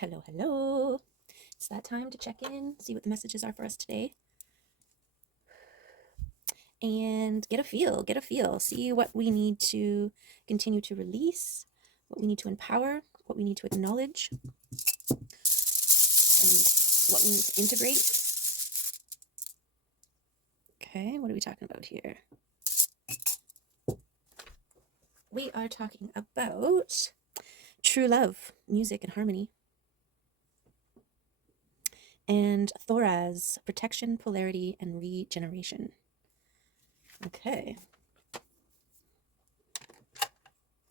Hello, hello. It's that time to check in, see what the messages are for us today, and get a feel, see what we need to continue to release, what we need to empower, what we need to acknowledge, and what we need to integrate. Okay, what are we talking about here? We are talking about true love, music, and harmony. And Thoraz, protection, polarity, and regeneration. Okay.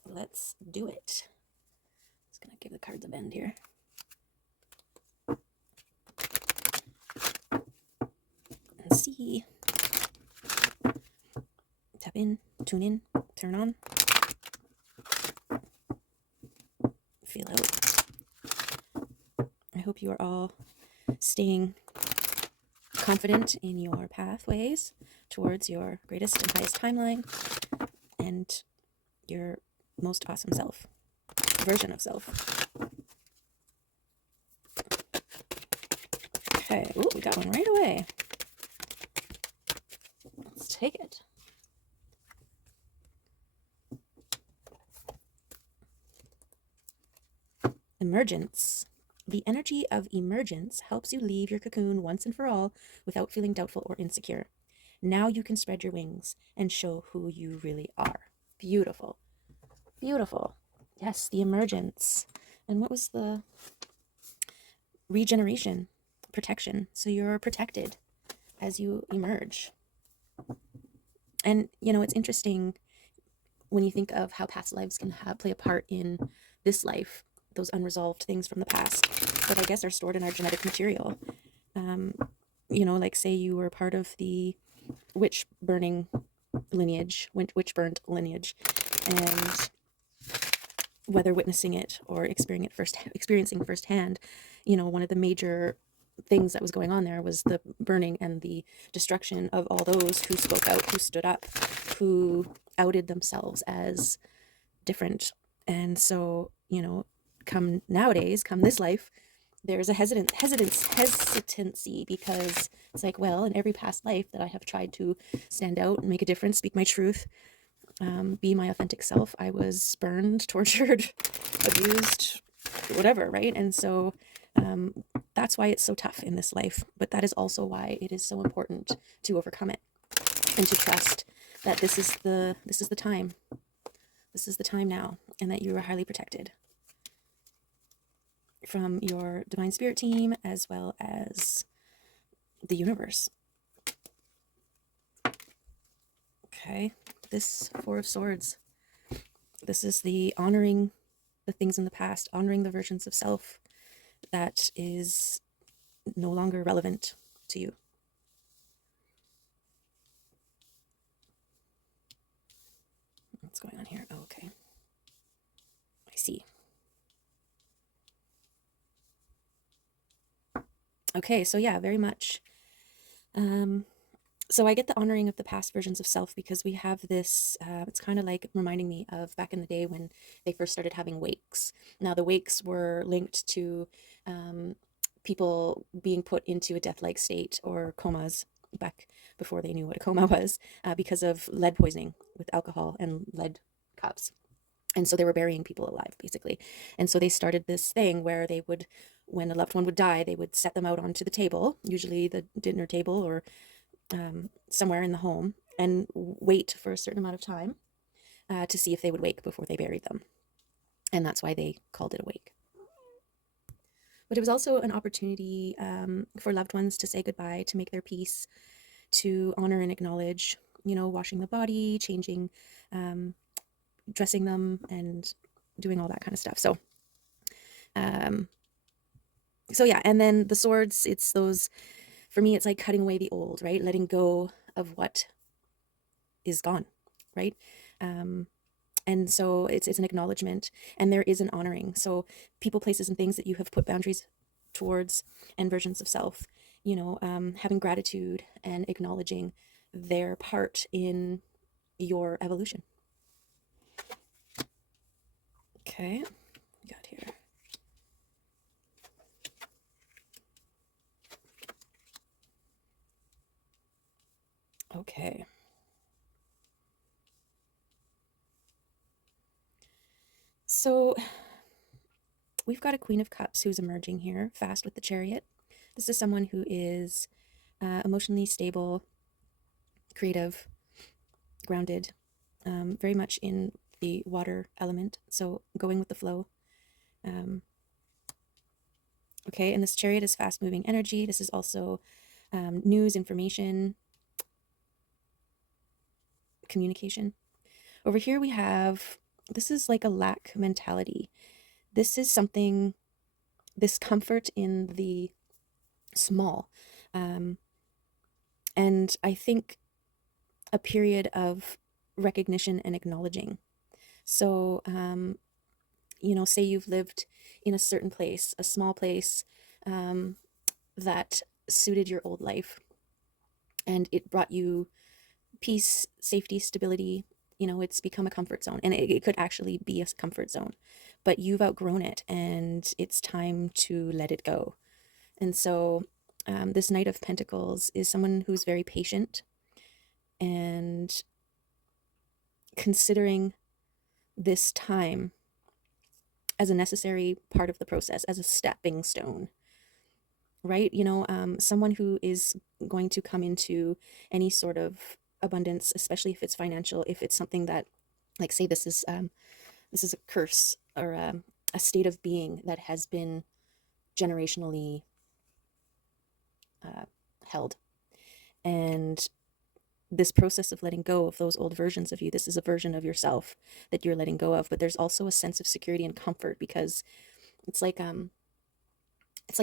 Let's do it. Just gonna give the cards a bend here. And see. Tap in, tune in, turn on. Feel out. I hope you are all staying confident in your pathways towards your greatest and highest timeline and your most awesome self, version of self. Okay, ooh, we got one right away. Let's take it. Emergence. The energy of emergence helps you leave your cocoon once and for all without feeling doubtful or insecure. Now you can spread your wings and show who you really are. Beautiful. Beautiful. Yes, the emergence. And what was the regeneration? Protection. So you're protected as you emerge. And, you know, it's interesting when you think of how past lives can play a part in this life, those unresolved things from the past that I guess are stored in our genetic material. You know, like say you were part of the witch burned lineage, and whether witnessing it or experiencing firsthand, you know, one of the major things that was going on there was the burning and the destruction of all those who spoke out, who stood up, who outed themselves as different. And so, you know, come this life, there's a hesitancy because it's like, well, in every past life that I have tried to stand out and make a difference, speak my truth, be my authentic self, I was burned, tortured, abused, whatever, right? And so that's why it's so tough in this life, but that is also why it is so important to overcome it and to trust that this is the time. This is the time now, and that you are highly protected from your divine spirit team as well as the universe. Okay, this Four of Swords. This is the honoring the things in the past, honoring the versions of self that is no longer relevant to you. What's going on here? Oh, okay. I see. Okay, so yeah, very much. So I get the honoring of the past versions of self because we have this, it's kind of like reminding me of back in the day when they first started having wakes. Now the wakes were linked to people being put into a death-like state or comas back before they knew what a coma was because of lead poisoning with alcohol and lead cups. And so they were burying people alive, basically. And so they started this thing where they would, when a loved one would die, they would set them out onto the table, usually the dinner table or somewhere in the home, and wait for a certain amount of time to see if they would wake before they buried them. And that's why they called it a wake. But it was also an opportunity for loved ones to say goodbye, to make their peace, to honor and acknowledge, you know, washing the body, changing, dressing them, and doing all that kind of stuff. So yeah, and then the swords, it's those, for me, it's like cutting away the old, right? Letting go of what is gone, right? And so it's an acknowledgement, and there is an honoring. So people, places, and things that you have put boundaries towards, and versions of self, you know, having gratitude and acknowledging their part in your evolution. Okay, we got here. Okay. So we've got a Queen of Cups who's emerging here fast with the Chariot. This is someone who is emotionally stable, creative, grounded, very much in the water element. So going with the flow. Okay, and this Chariot is fast moving energy. This is also news, information, communication. Over here we have, this is like a lack mentality. This is something, this comfort in the small. And I think a period of recognition and acknowledging. So, say you've lived in a certain place, a small place that suited your old life, and it brought you peace, safety, stability. It's become a comfort zone, and it could actually be a comfort zone, but you've outgrown it, and it's time to let it go. And so, this Knight of Pentacles is someone who's very patient and considering this time as a necessary part of the process, as a stepping stone, right? Someone who is going to come into any sort of abundance, especially if it's financial, if it's something that, like, say this is a curse or a state of being that has been generationally held. And this process of letting go of those old versions of you, this is a version of yourself that you're letting go of, but there's also a sense of security and comfort, because it's like a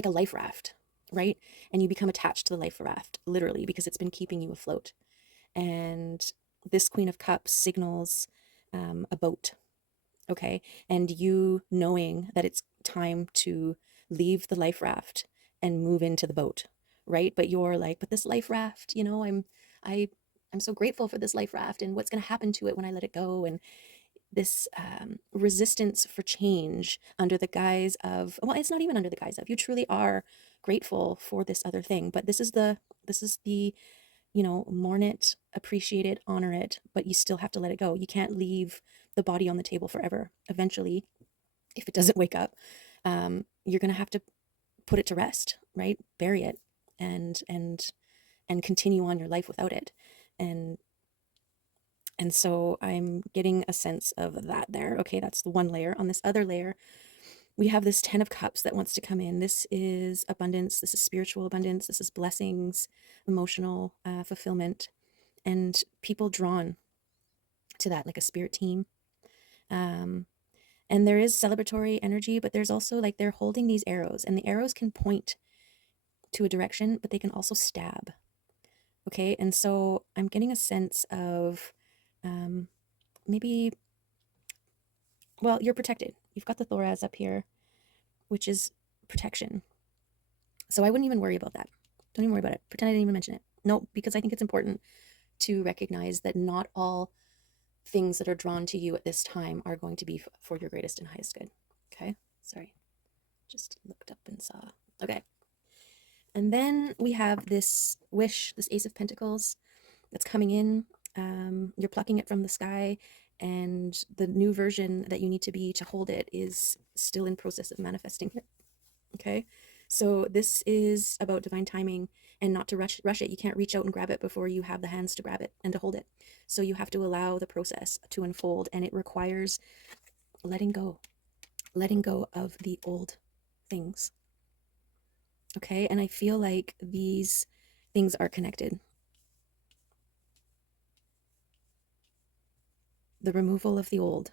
life raft, right? And you become attached to the life raft, literally, because it's been keeping you afloat. And this Queen of Cups signals a boat, okay? And you knowing that it's time to leave the life raft and move into the boat, right? But you're like, but this life raft, I'm so grateful for this life raft, and what's going to happen to it when I let it go, and this resistance for change under the guise of, well, it's not even under the guise of, you truly are grateful for this other thing, but this is the mourn it, appreciate it, honor it, but you still have to let it go. You can't leave the body on the table forever. Eventually, if it doesn't wake up, you're going to have to put it to rest, right? Bury it and continue on your life without it. And so I'm getting a sense of that there. Okay, that's the one layer. On this other layer, we have this 10 of Cups that wants to come in. This is abundance. This is spiritual abundance. This is blessings, emotional fulfillment, and people drawn to that, like a spirit team. And there is celebratory energy, but there's also, like, they're holding these arrows, and the arrows can point to a direction, but they can also stab. Okay, and so I'm getting a sense of maybe, well, you're protected. You've got the Thoraz up here, which is protection. So I wouldn't even worry about that. Don't even worry about it. Pretend I didn't even mention it. No, because I think it's important to recognize that not all things that are drawn to you at this time are going to be for your greatest and highest good. Okay? Sorry. Just looked up and saw. Okay. And then we have this wish, this Ace of Pentacles that's coming in. You're plucking it from the sky, and the new version that you need to be to hold it is still in process of manifesting here. Okay, so this is about divine timing and not to rush it. You can't reach out and grab it before you have the hands to grab it and to hold it. So you have to allow the process to unfold, and it requires letting go of the old things. Okay, and I feel like these things are connected. The removal of the old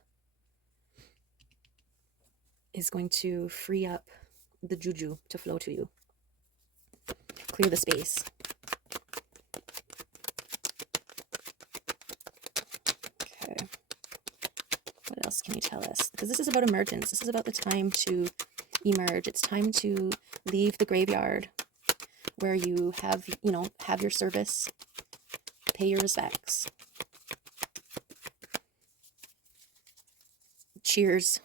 is going to free up the juju to flow to you. Clear the space. Okay. What else can you tell us? Because this is about emergence. This is about the time to emerge. It's time to leave the graveyard where you have your service, pay your respects. Cheers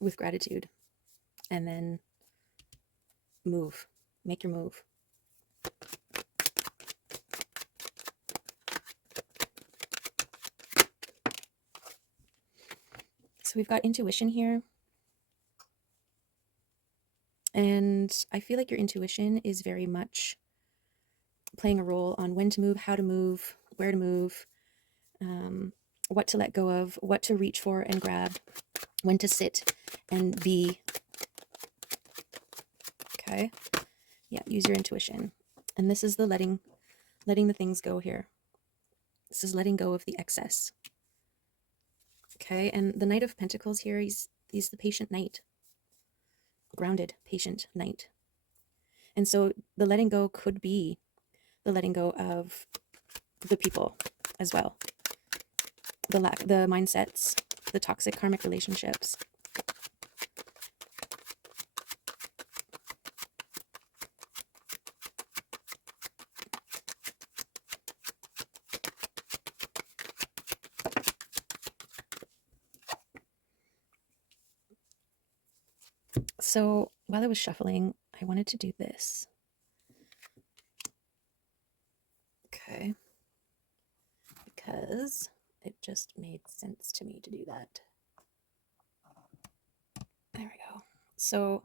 with gratitude, and then move. Make your move. So we've got intuition here. And I feel like your intuition is very much playing a role on when to move, how to move, where to move, what to let go of, what to reach for and grab, when to sit and be. Okay. Yeah, use your intuition. And this is the letting the things go here. This is letting go of the excess. Okay, and the Knight of Pentacles here, he's the patient knight. Grounded, patient knight. And so the letting go could be the letting go of the people as well. The mindsets, the toxic karmic relationships. So while I was shuffling, I wanted to do this. Okay. Because it just made sense to me to do that. There we go. So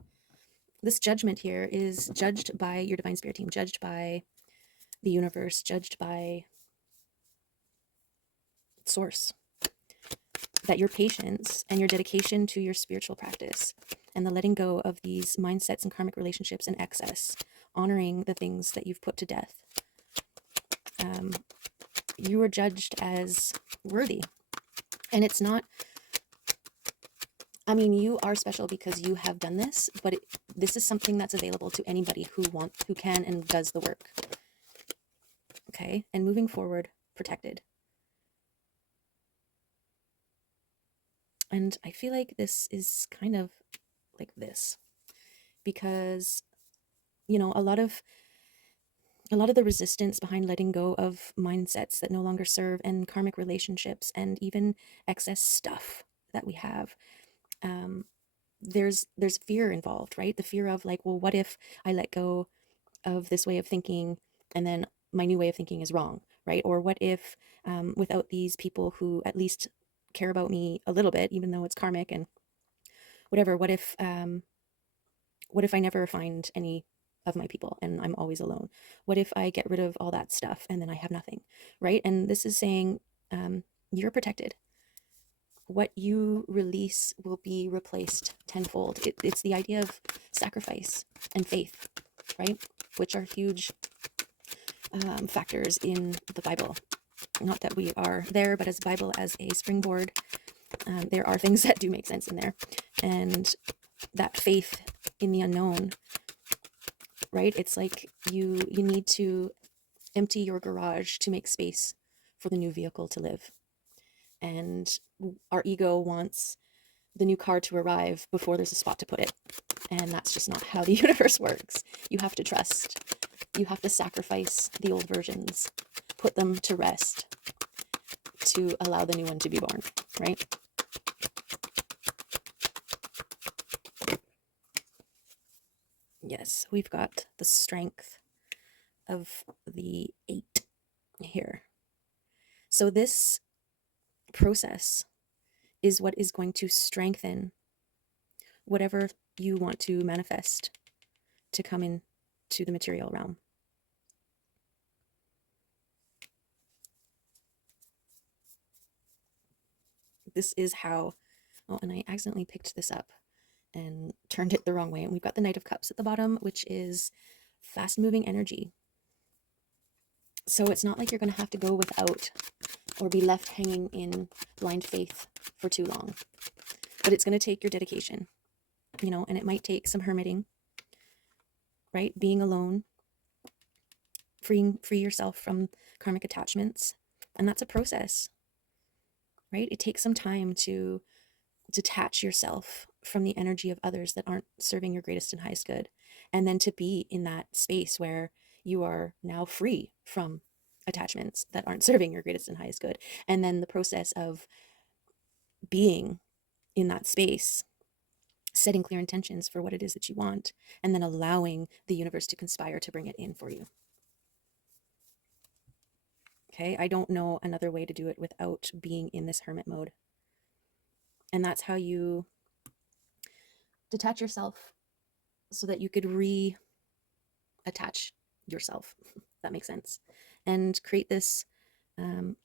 this judgment here is judged by your divine spirit team, judged by the universe, judged by source. That your patience and your dedication to your spiritual practice and the letting go of these mindsets and karmic relationships and excess, honoring the things that you've put to death, you are judged as worthy. And it's not, I mean, you are special because you have done this, but this is something that's available to anybody who can and does the work. Okay, and moving forward, protected. And I feel like this is kind of like this because, you know, a lot of the resistance behind letting go of mindsets that no longer serve and karmic relationships and even excess stuff that we have, there's fear involved, right? The fear of like, well, what if I let go of this way of thinking and then my new way of thinking is wrong, right? Or what if without these people who at least care about me a little bit, even though it's karmic and whatever, what if I never find any of my people and I'm always alone? What if I get rid of all that stuff and then I have nothing, right? And this is saying you're protected. What you release will be replaced tenfold. It's the idea of sacrifice and faith, right? Which are huge factors in the Bible. Not that we are there, but as Bible as a springboard, there are things that do make sense in there. And that faith in the unknown, right? It's like you need to empty your garage to make space for the new vehicle to live. And our ego wants the new car to arrive before there's a spot to put it. And that's just not how the universe works. You have to trust. You have to sacrifice the old versions, put them to rest to allow the new one to be born, right? Yes, we've got the strength of the 8 here. So this process is what is going to strengthen whatever you want to manifest to come in to the material realm. This is how, oh, and I accidentally picked this up and turned it the wrong way. And we've got the Knight of Cups at the bottom, which is fast moving energy. So it's not like you're going to have to go without or be left hanging in blind faith for too long. But it's going to take your dedication, you know, and it might take some hermiting, right? Being alone, free yourself from karmic attachments. And that's a process, right? It takes some time to detach yourself from the energy of others that aren't serving your greatest and highest good. And then to be in that space where you are now free from attachments that aren't serving your greatest and highest good. And then the process of being in that space, setting clear intentions for what it is that you want, and then allowing the universe to conspire to bring it in for you. Okay, I don't know another way to do it without being in this hermit mode. And that's how you detach yourself so that you could reattach yourself. That makes sense. And create this um,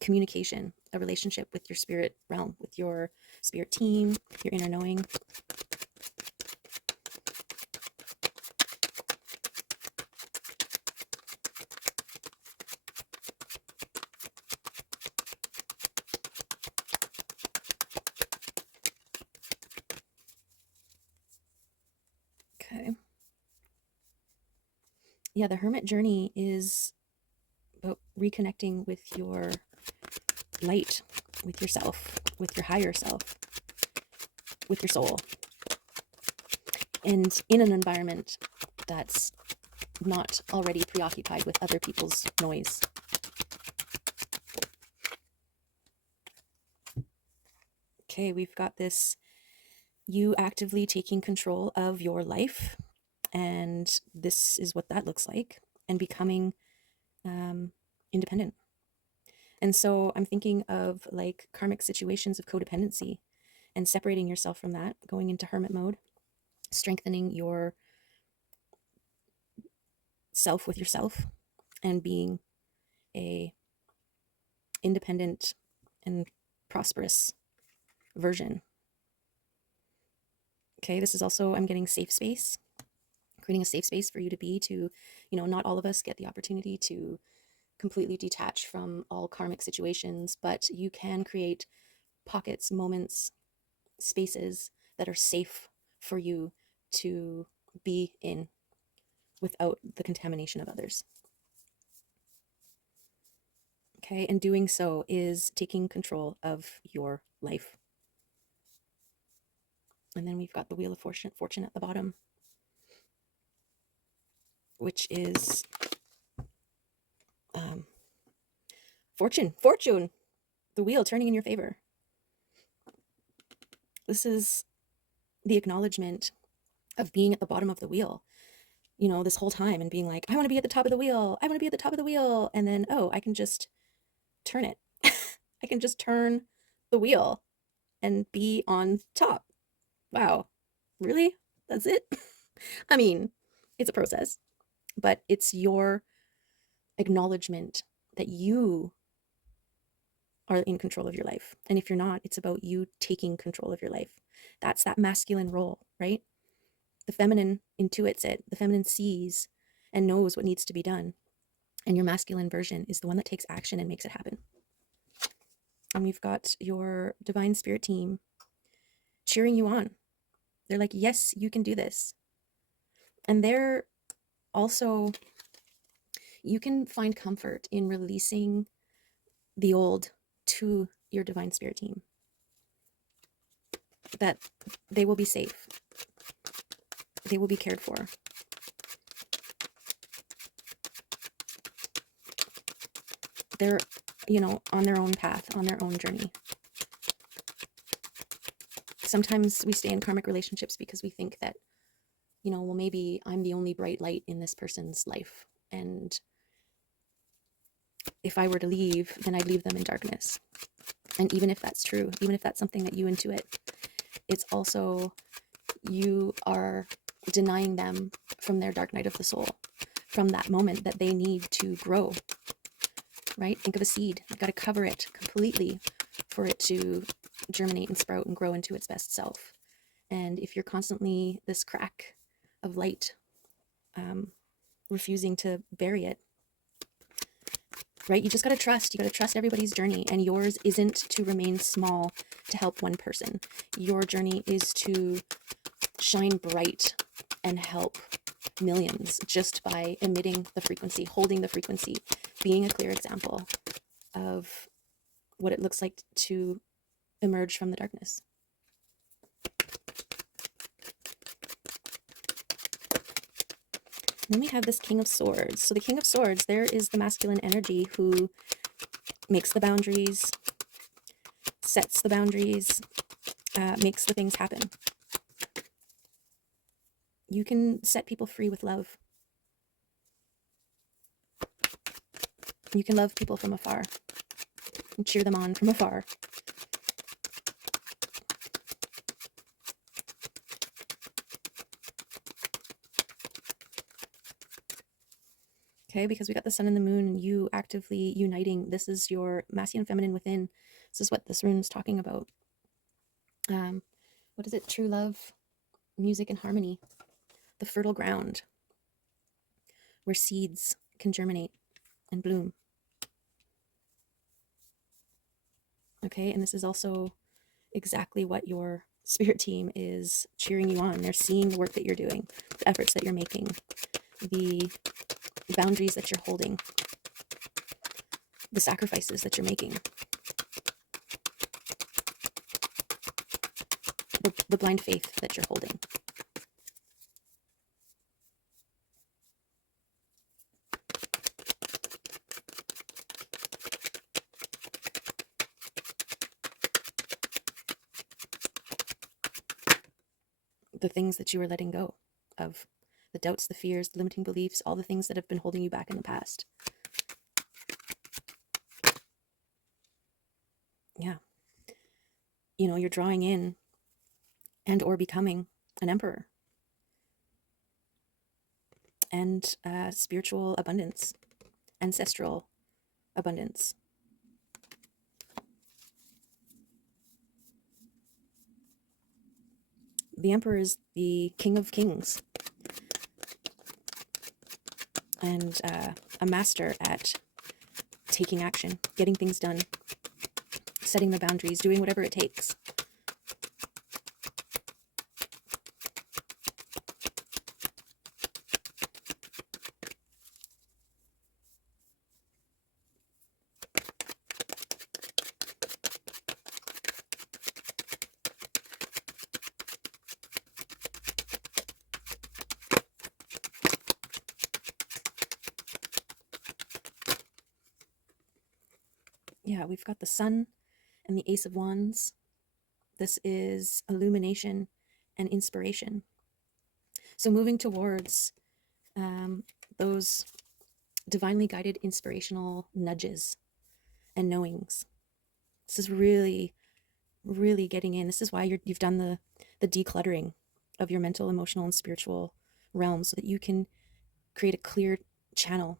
communication, a relationship with your spirit realm, with your spirit team, your inner knowing. Okay. Yeah, the hermit journey is about reconnecting with your light, with yourself, with your higher self, with your soul, and in an environment that's not already preoccupied with other people's noise. Okay, we've got this you actively taking control of your life, and this is what that looks like, and becoming independent. And so I'm thinking of like karmic situations of codependency and separating yourself from that, going into hermit mode, strengthening your self with yourself, and being a independent and prosperous version. Okay, this is also, I'm getting safe space, creating a safe space for you to be, to, not all of us get the opportunity to completely detach from all karmic situations, but you can create pockets, moments, spaces that are safe for you to be in without the contamination of others. Okay, and doing so is taking control of your life. And then we've got the Wheel of Fortune at the bottom, which is fortune, the wheel turning in your favor. This is the acknowledgement of being at the bottom of the wheel, this whole time, and being like, I want to be at the top of the wheel. I want to be at the top of the wheel. And then, oh, I can just turn it. I can just turn the wheel and be on top. Wow. Really? That's it? I mean, it's a process, but it's your acknowledgement that you are in control of your life. And if you're not, it's about you taking control of your life. That's that masculine role, right? The feminine intuits it, the feminine sees and knows what needs to be done. And your masculine version is the one that takes action and makes it happen. And we've got your divine spirit team cheering you on. They're like, yes, you can do this. And they're also, you can find comfort in releasing the old to your divine spirit team, that they will be safe, they will be cared for. They're, on their own path, on their own journey. Sometimes we stay in karmic relationships because we think that, well, maybe I'm the only bright light in this person's life. And if I were to leave, then I'd leave them in darkness. And even if that's true, even if that's something that you intuit, it's also, you are denying them from their dark night of the soul, from that moment that they need to grow, right? Think of a seed. You've got to cover it completely for it to germinate and sprout and grow into its best self. And if you're constantly this crack of light, refusing to bury it, right? You just got to trust. You got to trust everybody's journey. And yours isn't to remain small to help one person. Your journey is to shine bright and help millions just by emitting the frequency, holding the frequency, being a clear example of what it looks like to emerge from the darkness. Then we have this King of Swords. So the King of Swords, there is the masculine energy who makes the boundaries, sets the boundaries, makes the things happen. You can set people free with love. You can love people from afar and cheer them on from afar. Okay, because we got the sun and the moon and you actively uniting. This is your masculine feminine within. This is what this rune's talking about. What is it? True love, music, and harmony. The fertile ground where seeds can germinate and bloom. Okay, and this is also exactly what your spirit team is cheering you on. They're seeing the work that you're doing, the efforts that you're making, the boundaries that you're holding, the sacrifices that you're making, the blind faith that you're holding. The things that you are letting go of, the doubts, the fears, the limiting beliefs, all the things that have been holding you back in the past. Yeah. You know, you're drawing in and or becoming an emperor. And spiritual abundance, ancestral abundance. The emperor is the king of kings and a master at taking action, getting things done, setting the boundaries, doing whatever it takes. Yeah, we've got the sun and the ace of wands. This is illumination and inspiration. So moving towards those divinely guided inspirational nudges and knowings. This is really, really getting in. This is why you've done the decluttering of your mental, emotional, and spiritual realm so that you can create a clear channel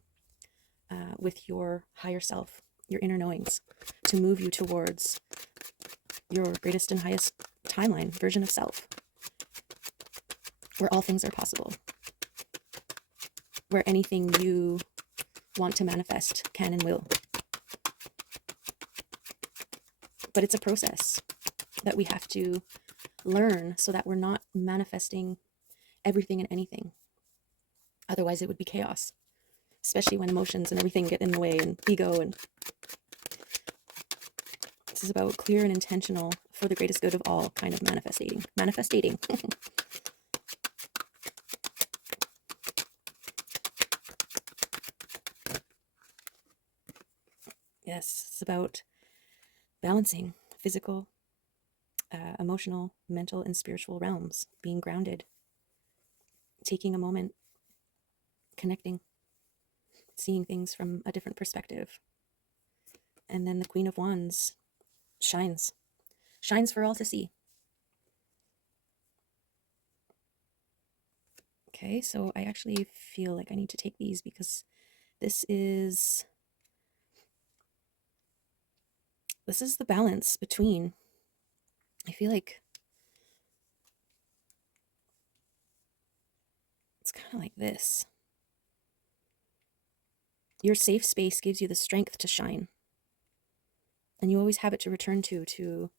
with your higher self, your inner knowings, to move you towards your greatest and highest timeline version of self, where all things are possible, where anything you want to manifest can and will. But it's a process that we have to learn so that we're not manifesting everything and anything. Otherwise, it would be chaos, especially when emotions and everything get in the way and ego. And this is about clear and intentional for the greatest good of all kind of manifesting. Yes, it's about balancing physical, emotional, mental, and spiritual realms, being grounded, taking a moment, connecting, seeing things from a different perspective. And then the Queen of Wands shines for all to see. Okay, so I actually feel like I need to take these because this is the balance between, I feel like it's kind of like this. Your safe space gives you the strength to shine. And you always have it to return to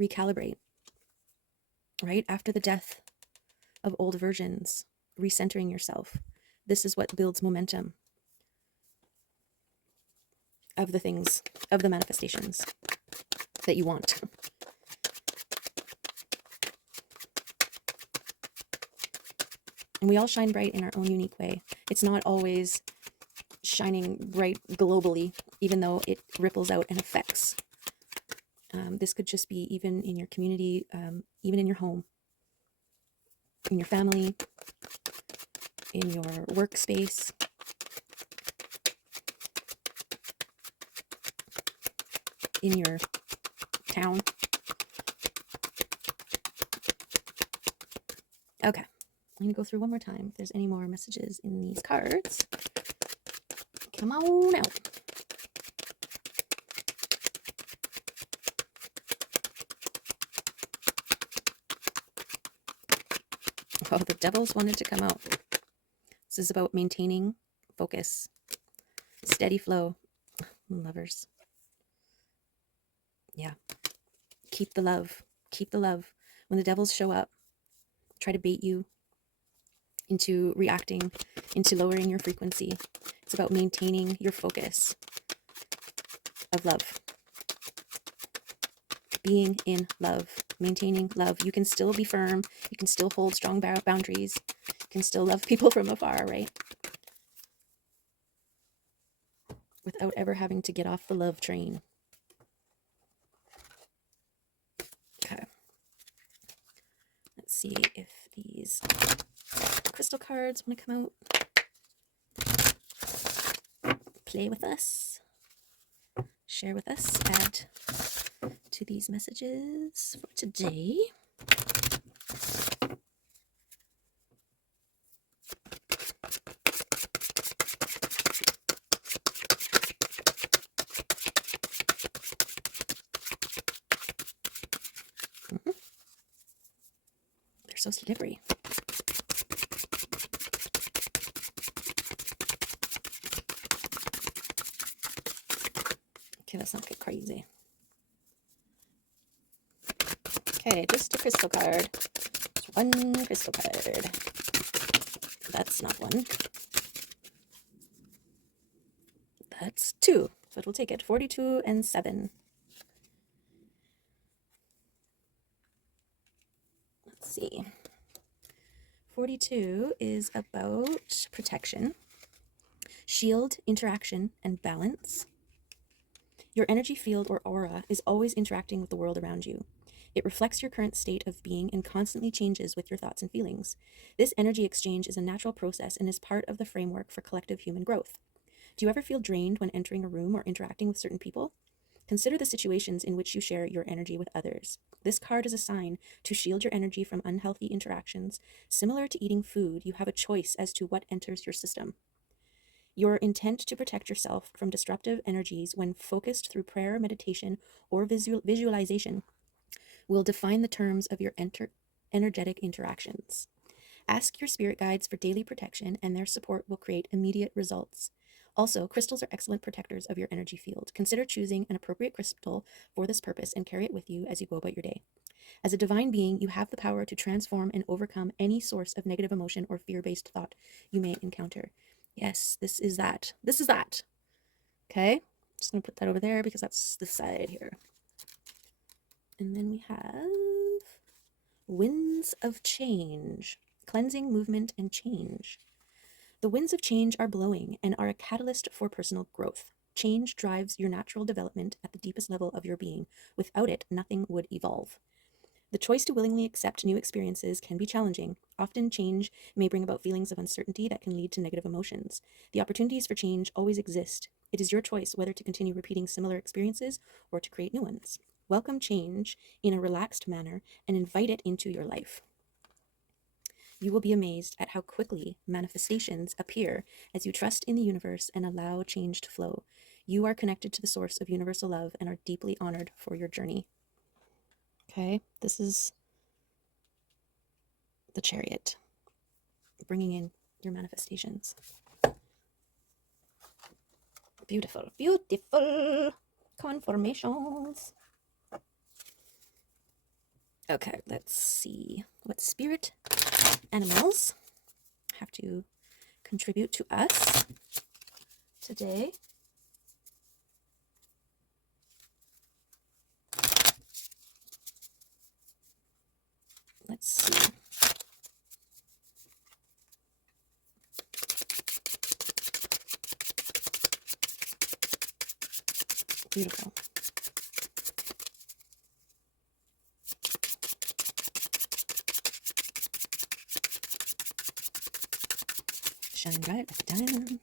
recalibrate, right? After the death of old versions, recentering yourself. This is what builds momentum of the things, of the manifestations that you want. And we all shine bright in our own unique way. It's not always shining bright globally, even though it ripples out and affects. This could just be even in your community, even in your home, in your family, in your workspace, in your town. Okay, I'm going to go through one more time if there's any more messages in these cards. Come on out. Oh, the devils wanted to come out. This is about maintaining focus, steady flow. Lovers. Yeah. Keep the love. Keep the love. When the devils show up, try to bait you into reacting, into lowering your frequency. It's about maintaining your focus of love. Being in love, maintaining love. You can still be firm. You can still hold strong boundaries. You can still love people from afar, right? Without ever having to get off the love train. Okay. Let's see if these crystal cards want to come out. Play with us. Share with us. Add to these messages for today. They're so slippery. Okay, let's not get crazy. Okay, just a crystal card. Just one crystal card. That's not one. That's two. But we'll take it. 42 and 7. Let's see. 42 is about protection, shield, interaction, and balance. Your energy field or aura is always interacting with the world around you. It reflects your current state of being and constantly changes with your thoughts and feelings. This energy exchange is a natural process and is part of the framework for collective human growth. Do you ever feel drained when entering a room or interacting with certain people? Consider the situations in which you share your energy with others. This card is a sign to shield your energy from unhealthy interactions. Similar to eating food, you have a choice as to what enters your system. Your intent to protect yourself from disruptive energies when focused through prayer, meditation, or visualization will define the terms of your energetic interactions. Ask your spirit guides for daily protection, and their support will create immediate results. Also, crystals are excellent protectors of your energy field. Consider choosing an appropriate crystal for this purpose and carry it with you as you go about your day. As a divine being, you have the power to transform and overcome any source of negative emotion or fear-based thought you may encounter. Yes, this is that. This is that. Okay, just going to put that over there because that's this side here. And then we have winds of change, cleansing, movement, and change. The winds of change are blowing and are a catalyst for personal growth. Change drives your natural development at the deepest level of your being. Without it, nothing would evolve. The choice to willingly accept new experiences can be challenging. Often change may bring about feelings of uncertainty that can lead to negative emotions. The opportunities for change always exist. It is your choice whether to continue repeating similar experiences or to create new ones. Welcome change in a relaxed manner and invite it into your life. You will be amazed at how quickly manifestations appear as you trust in the universe and allow change to flow. You are connected to the source of universal love and are deeply honored for your journey. Okay, this is the Chariot, bringing in your manifestations. Beautiful, beautiful conformations. Okay, let's see what spirit animals have to contribute to us today. Let's see. Beautiful. Shine bright like a diamond.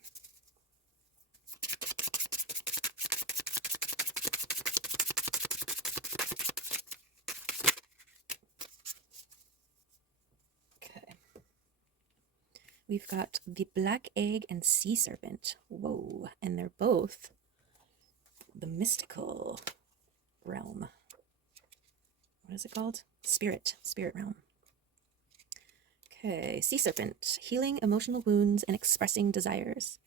Okay. We've got the black egg and sea serpent. Whoa. And they're both the mystical realm. What is it called? Spirit realm. Okay, sea serpent, healing emotional wounds and expressing desires.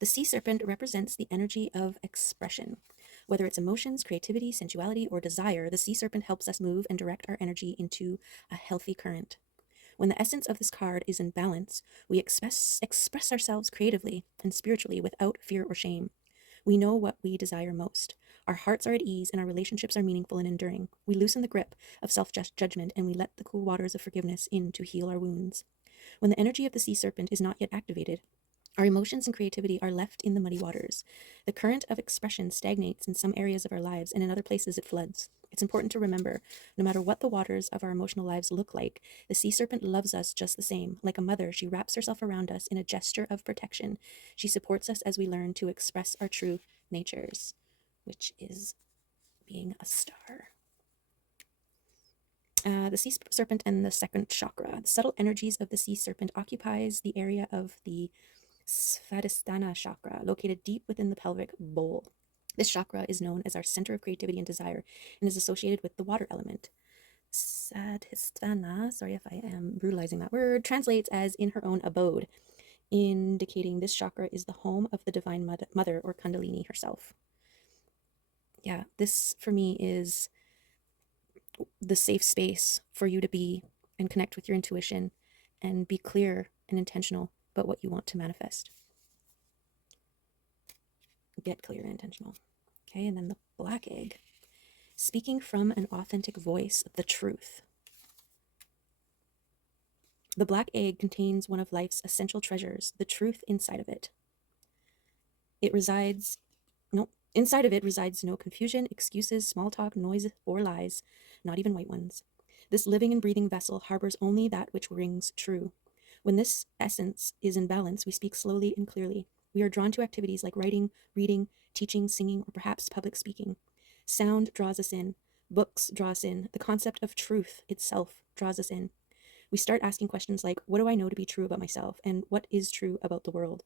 The sea serpent represents the energy of expression. Whether it's emotions, creativity, sensuality, or desire, the sea serpent helps us move and direct our energy into a healthy current. When the essence of this card is in balance, we express ourselves creatively and spiritually without fear or shame. We know what we desire most. Our hearts are at ease and our relationships are meaningful and enduring. We loosen the grip of self-judgment and we let the cool waters of forgiveness in to heal our wounds. When the energy of the sea serpent is not yet activated, our emotions and creativity are left in the muddy waters. The current of expression stagnates in some areas of our lives, and in other places it floods. It's important to remember, no matter what the waters of our emotional lives look like, the sea serpent loves us just the same. Like a mother, she wraps herself around us in a gesture of protection. She supports us as we learn to express our true natures, which is being a star. The sea serpent and the second chakra. The subtle energies of the sea serpent occupies the area of the Svadhisthana chakra, located deep within the pelvic bowl. This chakra is known as our center of creativity and desire and is associated with the water element. Svadhisthana, sorry if I am brutalizing that word, translates as in her own abode, indicating this chakra is the home of the divine mother or Kundalini herself. Yeah, this for me is the safe space for you to be and connect with your intuition and be clear and intentional about what you want to manifest. Get clear and intentional. Okay, and then the black egg, speaking from an authentic voice, the truth. The black egg contains one of life's essential treasures, the truth inside of it. Inside of it resides no confusion, excuses, small talk, noise, or lies, not even white ones. This living and breathing vessel harbors only that which rings true. When this essence is in balance, we speak slowly and clearly. We are drawn to activities like writing, reading, teaching, singing, or perhaps public speaking. Sound draws us in. Books draw us in. The concept of truth itself draws us in. We start asking questions like, what do I know to be true about myself? And what is true about the world?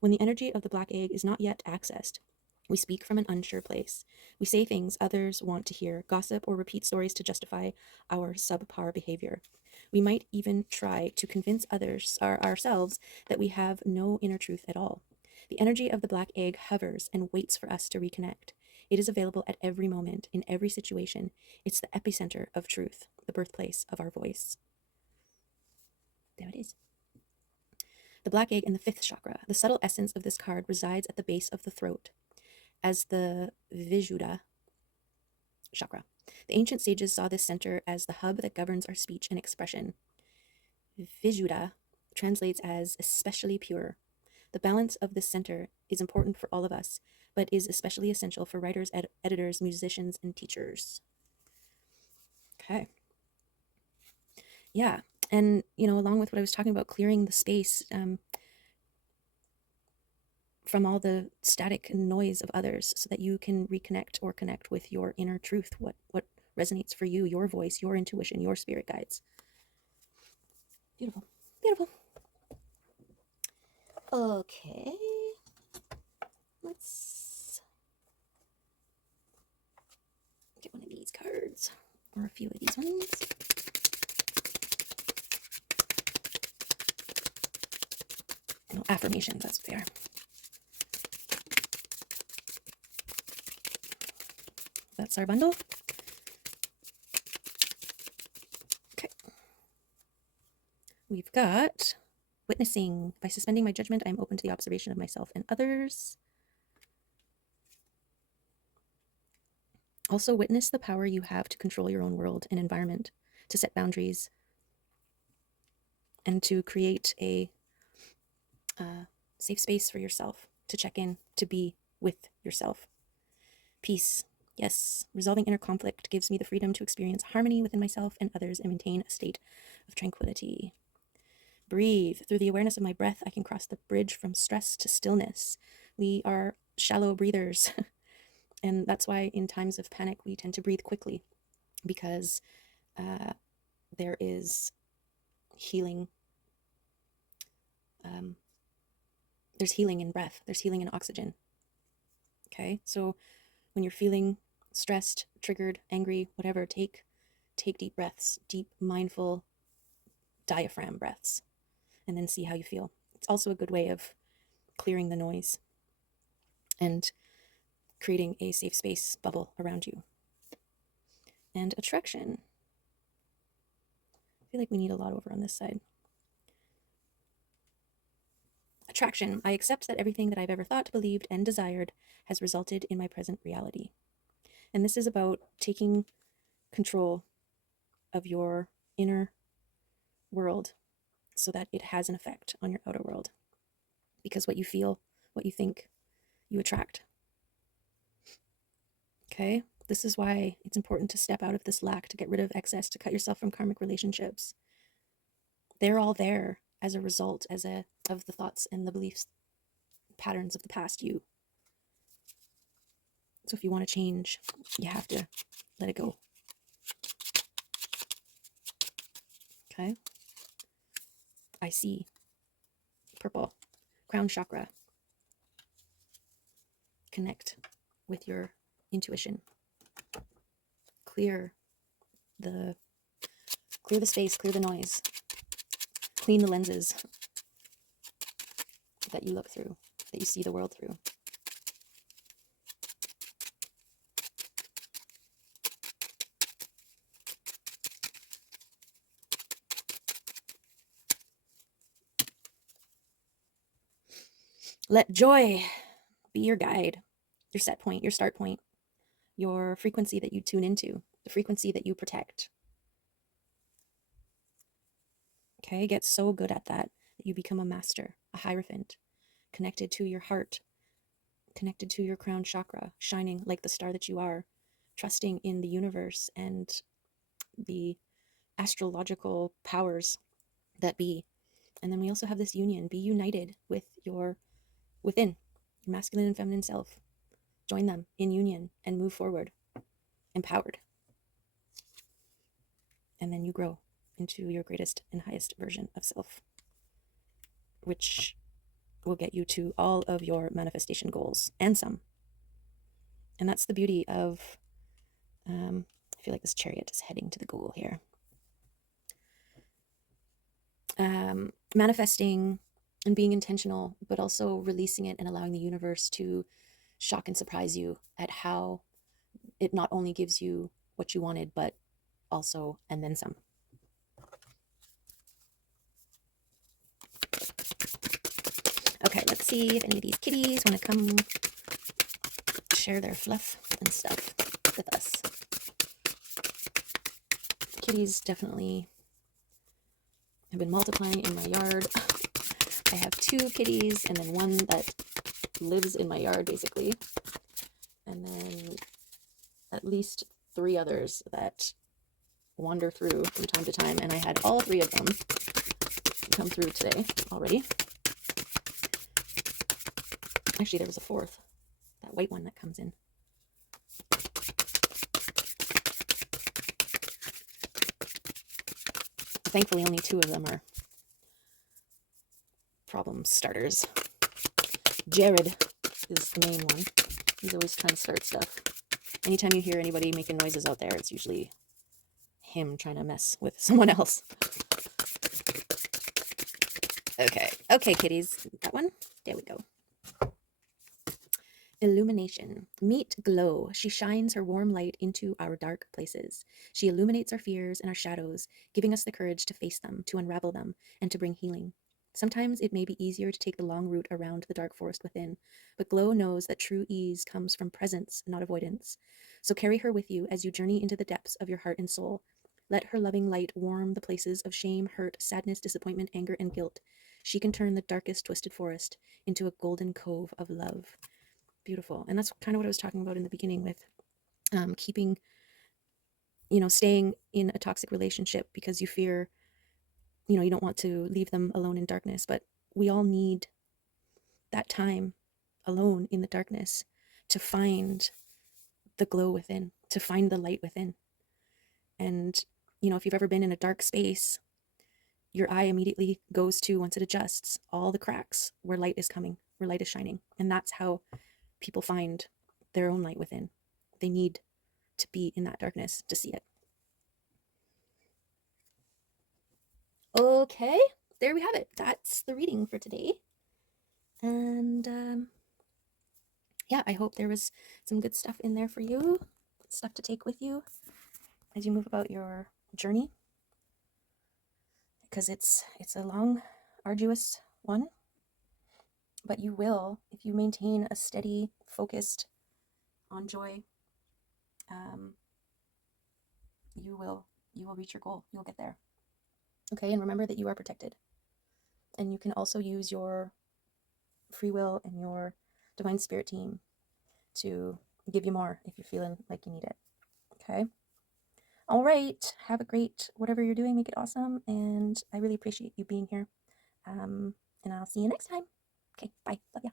When the energy of the black egg is not yet accessed, we speak from an unsure place. We say things others want to hear, gossip, or repeat stories to justify our subpar behavior. We might even try to convince others or ourselves that we have no inner truth at all. The energy of the black egg hovers and waits for us to reconnect. It is available at every moment, in every situation. It's the epicenter of truth, the birthplace of our voice. There it is. The black egg and the fifth chakra. The subtle essence of this card resides at the base of the throat as the Vishuddha chakra. The ancient sages saw this center as the hub that governs our speech and expression. Vishuddha translates as especially pure. The balance of this center is important for all of us, but is especially essential for writers, editors, musicians, and teachers. Okay. Yeah. And, along with what I was talking about, clearing the space from all the static and noise of others so that you can reconnect or connect with your inner truth, what resonates for you, your voice, your intuition, your spirit guides. Beautiful. Beautiful. Okay. Let's get one of these cards, or a few of these ones. No, affirmations, that's what they are. That's our bundle. Okay. We've got witnessing. By suspending my judgment, I am open to the observation of myself and others. Also, witness the power you have to control your own world and environment, to set boundaries, and to create a safe space for yourself, to check in, to be with yourself. Peace. Yes, resolving inner conflict gives me the freedom to experience harmony within myself and others and maintain a state of tranquility. Breathe. Through the awareness of my breath, I can cross the bridge from stress to stillness. We are shallow breathers. And that's why in times of panic, we tend to breathe quickly, because there is healing there's healing in breath, there's healing in oxygen. Okay, so when you're feeling stressed, triggered, angry, whatever, take deep breaths, deep, mindful diaphragm breaths, and then see how you feel. It's also a good way of clearing the noise and creating a safe space bubble around you. And attraction. I feel like we need a lot over on this side. Attraction. I accept that everything that I've ever thought, believed, and desired has resulted in my present reality. And this is about taking control of your inner world so that it has an effect on your outer world. Because what you feel, what you think, you attract. Okay? This is why it's important to step out of this lack, to get rid of excess, to cut yourself from karmic relationships. They're all there as a result of the thoughts and the beliefs, patterns of the past you. So if you want to change, you have to let it go. Okay? I see. Purple. Crown chakra. Connect with your intuition. Clear the space, clear the noise. Clean the lenses that you look through, that you see the world through. Let joy be your guide, your set point, your start point, your frequency that you tune into, the frequency that you protect. Okay, get so good at that you become a master, a hierophant, connected to your heart, connected to your crown chakra, shining like the star that you are, trusting in the universe and the astrological powers that be. And then we also have this union. Be united with your within, masculine and feminine self. Join them in union and move forward, empowered. And then you grow into your greatest and highest version of self, which will get you to all of your manifestation goals and some. And that's the beauty of, I feel like this chariot is heading to the goal here. Manifesting and being intentional, but also releasing it and allowing the universe to shock and surprise you at how it not only gives you what you wanted, but also, and then some. Okay, let's see if any of these kitties want to come share their fluff and stuff with us. Kitties definitely have been multiplying in my yard. I have 2 kitties and then one that lives in my yard basically. And then at least 3 others that wander through from time to time. And I had all 3 of them come through today already. Actually, there was a 4th, that white one that comes in. Thankfully, only 2 of them are problem starters. Jared is the main one. He's always trying to start stuff. Anytime you hear anybody making noises out there, it's usually him trying to mess with someone else. Okay, kitties. That one? There we go. Illumination. Meet Glow. She shines her warm light into our dark places. She illuminates our fears and our shadows, giving us the courage to face them, to unravel them, and to bring healing. Sometimes it may be easier to take the long route around the dark forest within, but Glow knows that true ease comes from presence, not avoidance. So carry her with you as you journey into the depths of your heart and soul. Let her loving light warm the places of shame, hurt, sadness, disappointment, anger, and guilt. She can turn the darkest twisted forest into a golden cove of love. Beautiful. And that's kind of what I was talking about in the beginning with keeping, staying in a toxic relationship because you fear, you don't want to leave them alone in darkness. But we all need that time alone in the darkness to find the glow within, to find the light within. And, if you've ever been in a dark space, your eye immediately goes to, once it adjusts, all the cracks where light is coming, where light is shining. And that's how people find their own light within. They need to be in that darkness to see it. Okay, there we have it. That's the reading for today. And yeah, I hope there was some good stuff in there for you, stuff to take with you as you move about your journey, because it's a long, arduous one, but you will, if you maintain a steady, focused on joy, you will reach your goal. You'll get there. Okay, and remember that you are protected, and you can also use your free will and your divine spirit team to give you more if you're feeling like you need it. Okay. All right. Have a great whatever you're doing. Make it awesome. And I really appreciate you being here. And I'll see you next time. Okay. Bye. Love ya.